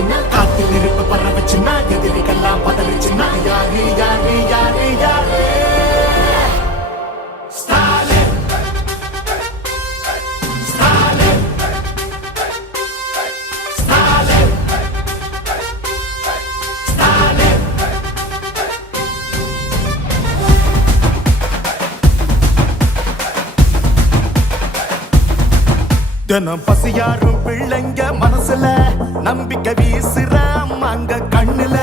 வச்சுன்னா காத்தில் இருப்பு பற வச்சுன்னா எதிரிகள்லாம் பதறிச்சுன்னா யாரு யாரு யாரு யாரு ஸ்டாலின் ஸ்டாலின் ஸ்டாலின் ஸ்டாலின் தினம் பசியாரும் பிள்ளைங்க மனசுல நம்பிக்கை வீசுற அம்மாங்க கண்ணுல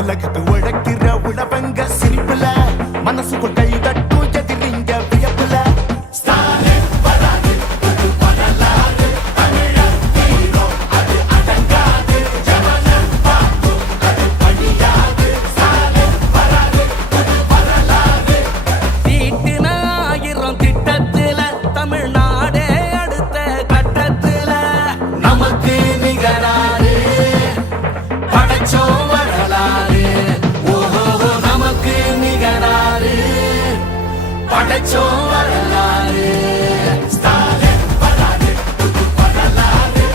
உலகத்து உழைக்கிற உழவங்க சிரிப்புல மனசுக்குள் கை தட்டும் எதிரிங்க வியப்புல ஸ்டாலின் வராது புது வரலாறு தமிழர் வீரம் அது அடங்காது ஜனனம் பார்க்கும் அது பணியாது ஸ்டாலின் வராது புது வரலாறு தீட்டின 1000 திட்டத்தில தமிழ்நாடே அடுத்த கட்டத்தில நமக்கு நிகராறு படைச்சோம் வரலாறு ஓஹோ நமக்கு நிகராறு படைச்சோம் வரலாறு